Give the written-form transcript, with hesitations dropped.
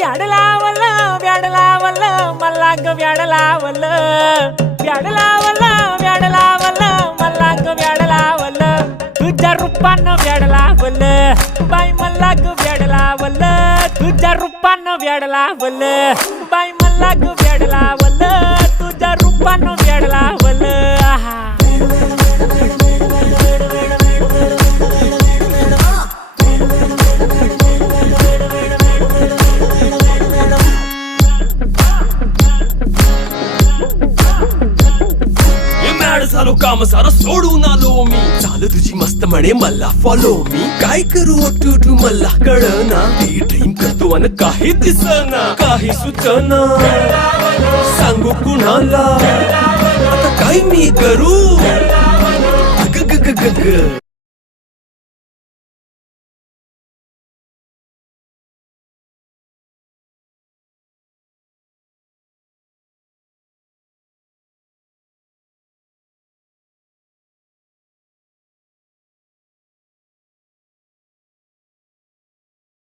व्याड लावलं व्याड लावलं मला ग व्याड लावलं व्याड लावलं व्याड लावलं मला ग व्याड लावलं तुझ्या रूपानं व्याड लावलं बाई मला ग व्याड लावलं तुझ्या रूपानं व्याड लावलं बाई मला ग व्याड लावलं तुझ्या रूपानं व्याड लावलं आहा झालो काम सारं सोडून आलो मी चाल तुझी मस्त म्हणे मला फॉलो मी काय करू टू मला कळना ती ड्रीम करतो आणि काही दिसना काही सुचना सांगू कुणाला आता काय मी करू ग ग ग ग ग